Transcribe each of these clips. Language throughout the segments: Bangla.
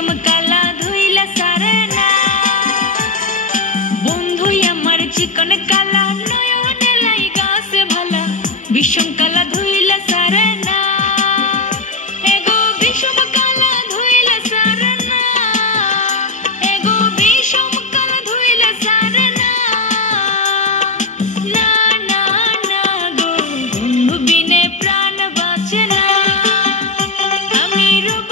বিষম কালা ধুইলা সারে না বন্ধু আমার চিকন কালা নয়নে লাই গাছে ভালা বিষম কালা ধুইলা সারে না এগো বিষম কালা ধুইলা সারে না এগো বিষম কালা ধুইলা সারে না না না না গো বন্ধু বিনে প্রাণ বাঁচে না আমি রব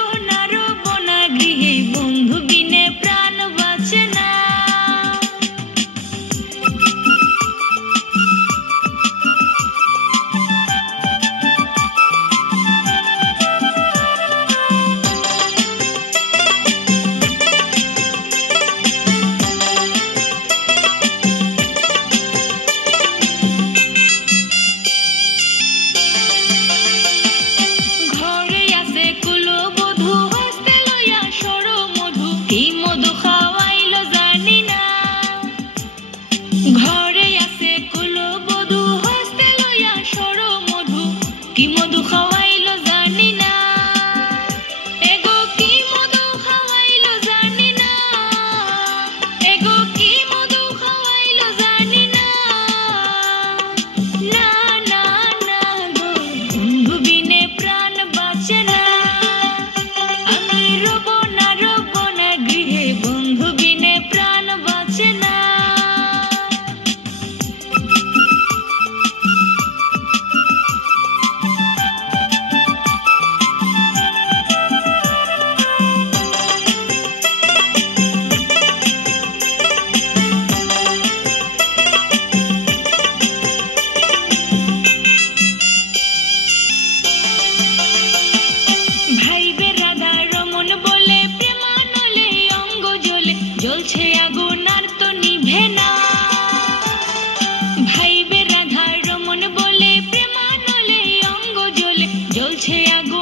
না গৃহে বন্ধু বিনে প্রাণ বাঁচে না ঘরে আছে কুলবধূ হস্তে লইয়া সরমধু কি মধু খাওয়াইলো জানি না ঘরে আছে কুলবধূ হস্তে লইয়া সরমধু কি মধু খাওয়াইলো জানি না এগো কি মধু খাওয়াইলো জানি না এগো কি মধু খাওয়াইলো জানি না না না না গো বন্ধু বিনে প্রাণ বাঁচে না আমি রব না গৃহে বন্ধু বিনে প্রাণ বাঁচে না ভাইবে রাধা রমন বলে প্রেমানলে অঙ্গ জ্বলে জ্বলছে আগুন আর তো নিভে না ভাইবে রাধা রমন বলে প্রেমানলে অঙ্গ জ্বলে জ্বলছে আগুন